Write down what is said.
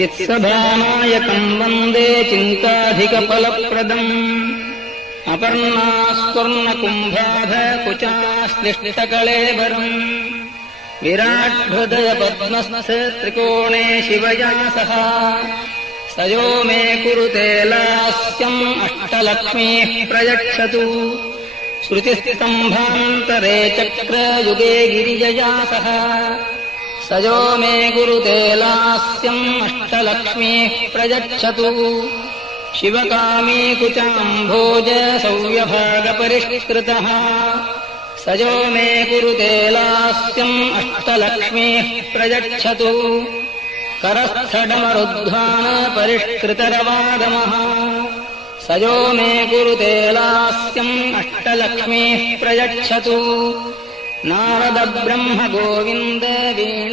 चित्सभानायकम् वन्दे चिन्ताधिकफलप्रदम् अपर्णास्वर्णकुम्भाभकुचाश्लिष्टकळेबरम् विराट्हृदयपद्मस्य त्रिकोणे शिवया सह स यो मे कुरुते लास्यम् अष्टलक्ष्मीः प्रयच्छतु श्रुतिस्तम्भान्तरे चक्रयुगे गिरिजया सह स यो मे कुरुते लास्यम् अष्टलक्ष्मीः प्रयच्छतु शिवकामी कुचाम्भोज सव्यभागपरिष्कृतः स यो मे कुरुते लास्यम् अष्टलक्ष्मीः प्रयच्छतु करस्थडमरुद्ध्वानपरिष्कृतरवादमः स यो मे कुरुते लास्यम् अष्टलक्ष्मीः प्रयच्छतु नारदब्रह्म गोविन्द वीणा